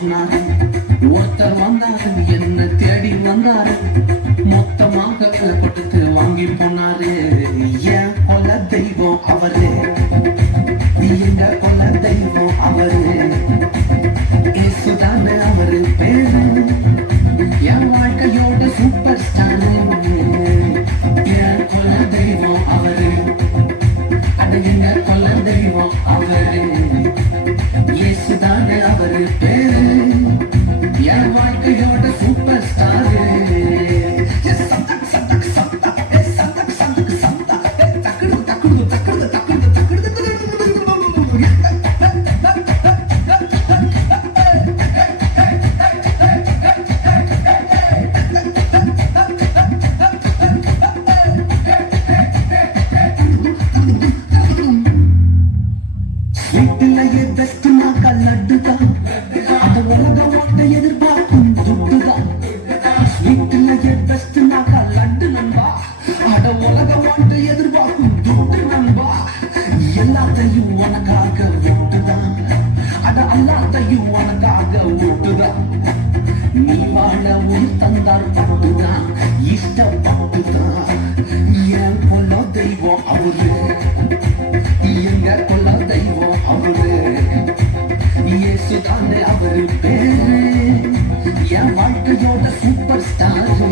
சொன்னாரு. ஒருத்தர் வந்தாரு, என்ன தேடி வந்தாரு, மொத்தமாக கொடுத்து வாங்கி போனாரு. என் கொல தெய்வம் அவரு, எங்க கொல தெய்வம் அவரு, இயேசுதானே அவரு பேரு, என் வாழ்க்கையோட சூப்பர் ஸ்டாரு. என் கொல தெய்வம் அவரு, அட எங்க கொல தெய்வம் அவரு, இயேசுதானே அவரு பேரு, என் வாழ்க்கையோட சூப்பர் ஸ்டாரு. வீட்டிலேயே பெஸ்ட்னாக்கா லட்டுதான், அந்த உலகம் ஓட்ட எதிர்பார்க்கும் துட்டுதான். வீட்டிலேயே பெஸ்ட்னாக்கா லட்டு நண்பா, அட உலகம் ஓட்ட எதிர்பார்க்கும் துட்டு நண்பா. எல்லாத்தையும் உனக்காக விட்டுதான், அட எல்லாத்தையும் உனக்காக விட்டுதான். நீ வாழ உன் தந்தார் பட்டுதான், இஷ்டப்பட்டுதான். என் கொல்ல தெய்வம் அவரு, எங்க கொல்ல தெய்வம் அவரு, இயேசுதானே அவரு பேரு, என் வாழ்க்கையோட சூப்பர் ஸ்டாரு.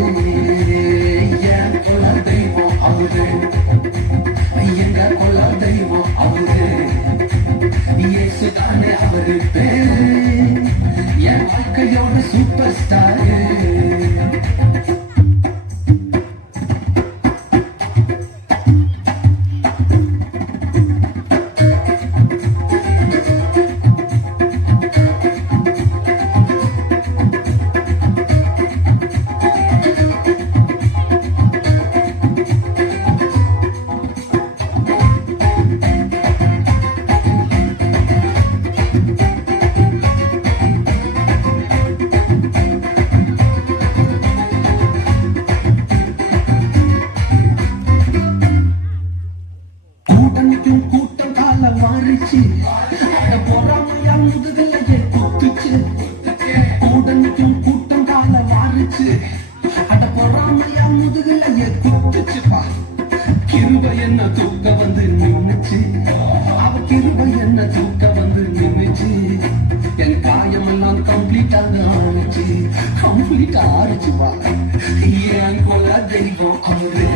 என் கொல்ல தெய்வம் அவரு, எங்க கொல்ல தெய்வம் அவரு, இயேசுதானே அவரு பேரு, என் வாழ்க்கையோட சூப்பர் ஸ்டாரு. கூட்டம் கால மாறிச்சு, அட பொறாமையா முதுகலையே குத்துச்சு. கூட்டணிக்கும் கூட்டம் கால மாறிச்சு, அட பொறாமையா முதுகலையே குத்துச்சுப்பா. கிருபை என்ன தூக்க வந்து நின்னுச்சு, அவ கிருபை என்ன தூக்க வந்து நின்னுச்சு. என் காயமெல்லாம் கம்ப்ளீட்டாக ஆறிச்சு, கம்ப்ளீட்டா ஆறிச்சுப்பா. என் கொல தெய்வம் அவரு,